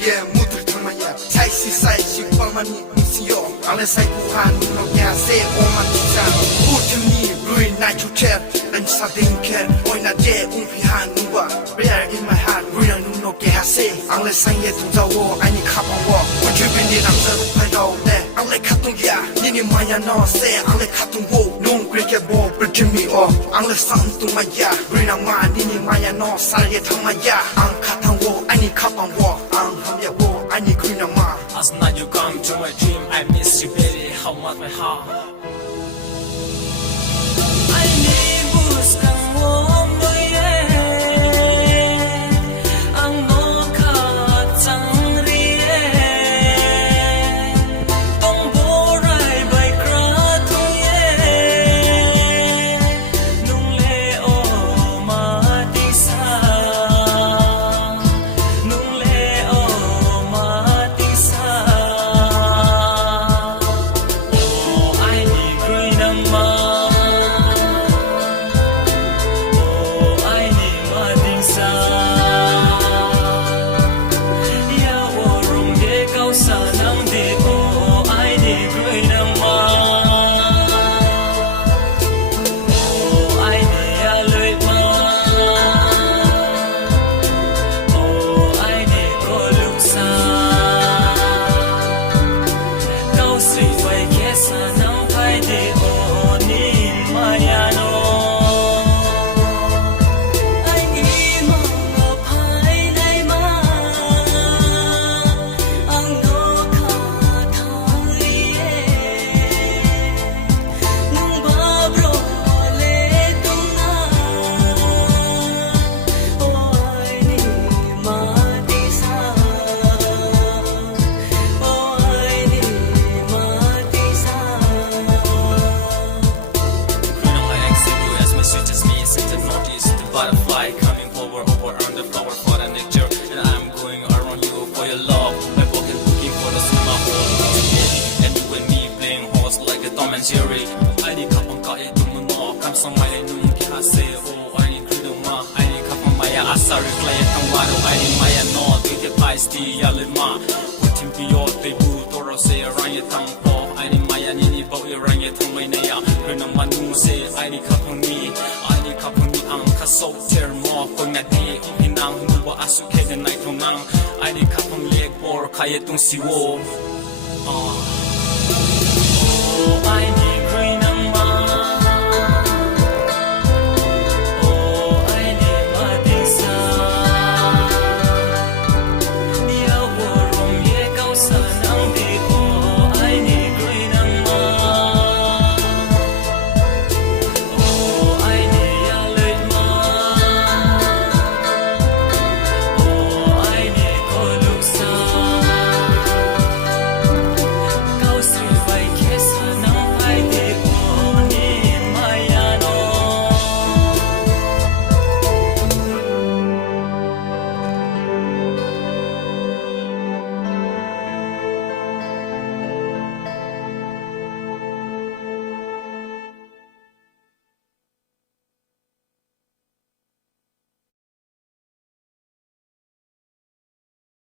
ye mutu thamaya sai si sai si palmani misio ale sai kuhan no ya se o man sa utmi ruin na chu cher and something care when I dare umpi han nuba bear in my heart ruin no ke ha se ale sai ye tu za wo ani khapa wo would you be need am the pado de ale khatung ya ni maya no se ale khatung wo no cricket ball bring me off ale sang tu maya ruin ma ni maya no sa ye thamaya ang khatang wo ani khapa wo ang ham ya wo ani kuina ma as night you come to my dream I miss you baby how much my heart I need boost kang wo mo ye ang no kha chang ri ye tong bo rai bai kra thu ye nung le o ma ti sa nung le o ma ti sa oh I need green and ma butterfly coming over on the flower for the nectar and I'm going around you for your love my pocket looking for the summer hole and you and me playing horse like a Tom and Jerry I need kapang ka e tum no kam sa mai nung ki ase oh I need freedom ma I need kapang maya asari client ang waro I need maya no to the pies ti yalma putin piyo te bu toro se rang ye tang po I need maya ni bo ye rang ye tang mai na ya rena manu se I need kapang ni ang kaso ter mo kung na di ang hinang nuwa asu kaya na itong nang ay di kapang leg or kaya itong siwo oh I